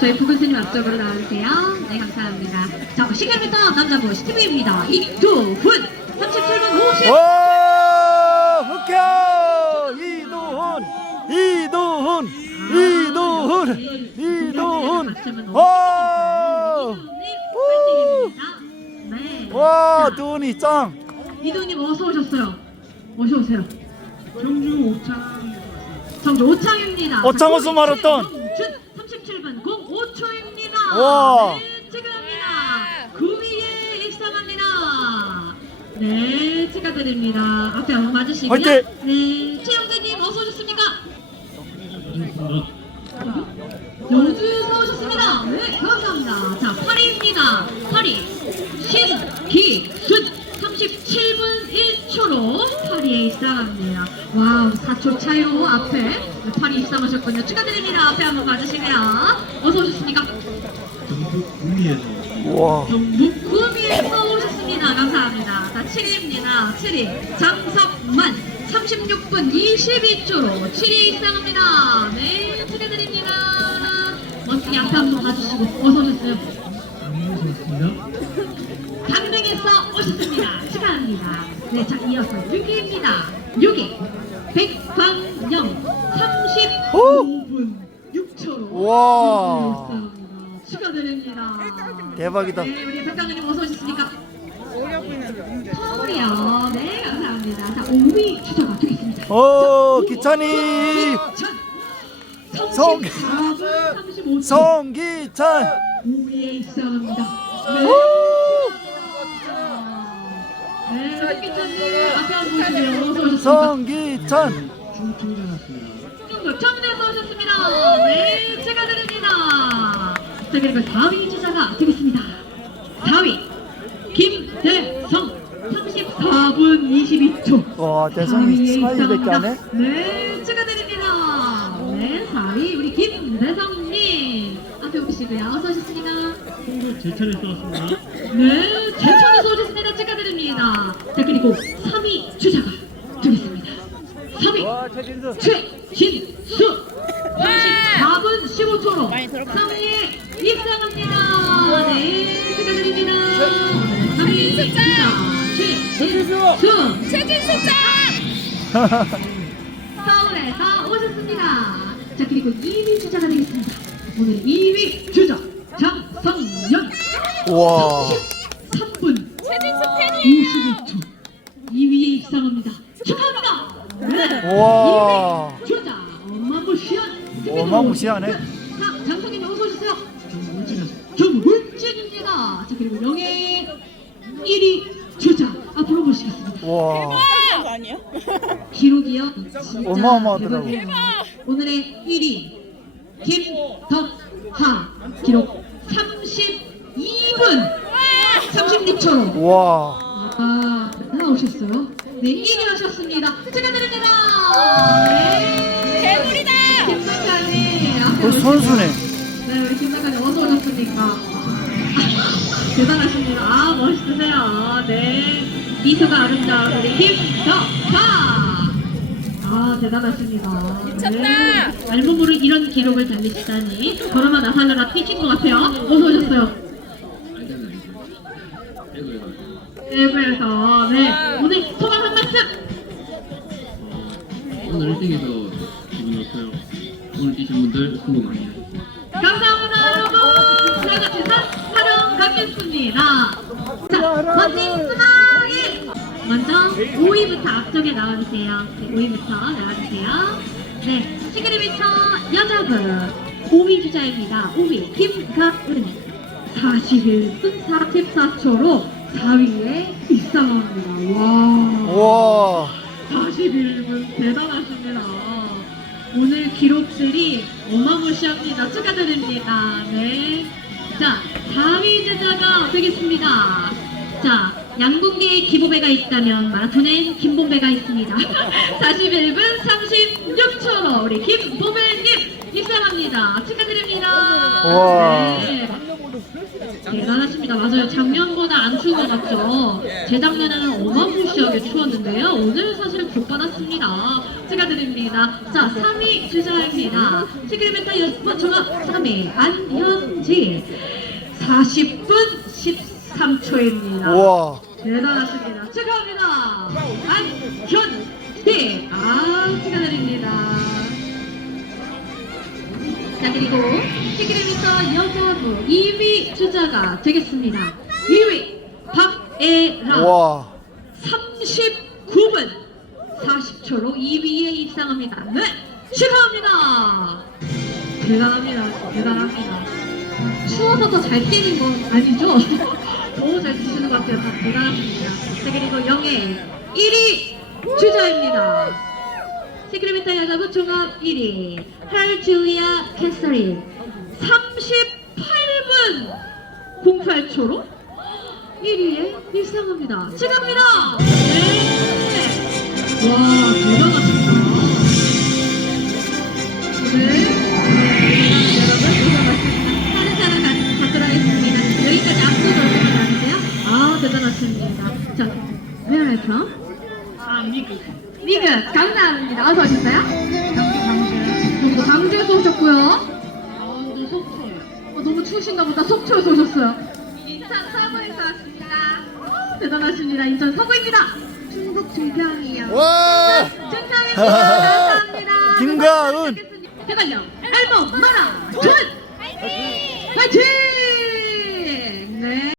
저희 부근스님 앞쪽으로 나와주세요. 네, 감사합니다. 자, 시간부터 남자부 스티브입니다. 이두훈 37분 50. 오 흑혀 이도훈 이도훈 이도훈 이도훈 오! 네. 와 자, 도훈이 짱 이두훈님 어서 오셨어요. 어서 오세요. 경주 옥창 정주 오창입니다. 오창 호수 마라톤. 준 37분 05초입니다. 와. 네, 축하합니다. 9위에 입상합니다. 네, 축하드립니다. 앞에 한번 맞으시고요. 화이팅! 네, 최영재님 어서 오셨습니까? 영주에서 오셨습니다. 네, 감사합니다. 자, 8위입니다. 8위. 신기순 37분 1초로 8위에 입상합니다. 와우, 4초 차이로 앞에 8위 입상하셨군요. 축하드립니다. 앞에 한번 봐주시고요. 어서 오셨습니까? 경북 구미에서 와 경북 구미에서 오셨습니다. 감사합니다. 자, 7위입니다. 7위. 장석만 36분 22초로 7위 입상합니다. 네, 축하드립니다. 멋지게 앞에 한번 봐주시고 어서 오셨어요. 강릉에서 오셨습니다. 축하합니다. 네, 자, 이어서 6위입니다. 6위. 백광영 35분 6초로 와. 축하드립니다. 대박이다 네, 우리 백광영님 어서 오셨습니까? 처음이요. 네, 감사합니다. 자, 5위 주자가 되겠습니다. 오 기찬이 성- 34분 35초. 성기찬 5위에 입상합니다. 네. 네, 성기찬님 앞에 한번 보시고요. 어서 오셨습니다. 성기찬 청주에서 오셨습니다. 네, 축하드립니다. 자, 그리고 4위 주자가 되겠습니다. 4위 김대성 34분 22초. 와 대성이 4위에 스마일밖에. 안 해? 네, 축하드립니다. 네, 4위 우리 김대성님 앞에 오시고요. 어서 오셨습니까? 충북 제천에서 왔습니다. 네, 제천에서 오셨습니다. 축하드립니다. 자, 그리고 3위 주자가 되겠습니다. 3위 와 최진수 최진수 34분 15초로 3위에 입상합니다. 네, 축하드립니다. 3위 주자 최진수 최진수 짱! 서울에서 오셨습니다. 자, 그리고 2위 주자가 되겠습니다. 오늘 2위 주자 장성연 와 3분 최진수 팬이 55초 2위에 입상합니다. 축하합니다. 네. 와. 무시하네. 자, 장성현 어서 울진에서 정물진입니다. 자, 그리고 영예 1위 주자 앞으로 모시겠습니다. 와 아니야? 기록이요. 진짜 어마어마하더라고. 대박이에요. 오늘의 1위 김덕하 기록 32분 36초로 와. 아 나오셨어요? 네 1위 하셨습니다. 축하드립니다. 네. 어, 선수네. 네 우리 김덕하님 어서 오셨습니까? 대단하십니다. 아 멋있으세요. 네 미소가 아름다운 우리 김덕하. 아 대단하십니다. 미쳤다. 네, 알몸으로 이런 기록을 달리시다니 걸어마 나살라라 뛰신 것 같아요. 어서 오셨어요. 대구에서 네 오늘 소감 한 말씀. 오늘 1등해서 기분 좋고요. 뛰신 분들 수고 많이 하셨습니다. 감사합니다 여러분. 자 같이 사- 촬영 갖겠습니다. 자 멋진 스마일. 먼저 5위부터 앞쪽에 나와주세요. 네, 5위부터 나와주세요. 네, 시그리미터 여자분 5위 주자입니다. 5위 김가은 41분 44초로 4위에 입상합니다. 와. 와. 41분 대단하십니다. 오늘 기록들이 어마무시합니다. 축하드립니다. 네. 자, 4위 주자가 되겠습니다. 자, 양궁계에 기보배가 있다면 마라톤엔 김봉배가 있습니다. 41분 36초로 우리 김보배님 입상합니다. 축하드립니다. 네. 맞습니다. 맞아요. 작년보다 안 추운 것 같죠? 재작년에는 어마무시하게 추웠는데요. 오늘 사실 굿받았습니다. 축하드립니다. 자, 3위 주자입니다. 시크릿메타 연습번 종합 3위 안현지 40분 13초입니다. 우와. 대단하십니다. 축하합니다. 안현지 아 자 그리고 시크릿미터 여자부 2위 주자가 되겠습니다. 2위 박애라 우와. 39분 40초로 2위에 입상합니다. 네 축하합니다. 대단합니다. 대단합니다. 추워서 더 잘 뛰는 건 아니죠? 너무 잘 뛰시는 것 같아요. 대단합니다. 자 그리고 영예 1위 주자입니다. 시크릿미터 여자부 종합 1위 할주야 캐서린 38분 08초로 1위에 입상합니다. 축하합니다. 네. 와 대단하십니다. 네. 여러분 고생하셨습니다. 하는 사람 가- 갖도록 하겠습니다. 여기까지 앞서 넘어가면 안 돼요? 아 대단하십니다. 자, where are you from? 아 미국. 미국 강남입니다. 어서 오셨어요? 강주. 강주에서 오셨고요. 강원도 속초요. 어, 너무 추우신가 보다. 속초에서 오셨어요. 인천 서구에서 왔습니다. 어, 대단하십니다. 인천 서구입니다. 충북 중평이요. 와. 중평입니다. 감사합니다. 김가은. 해발령 앨범 마라 전 파이팅!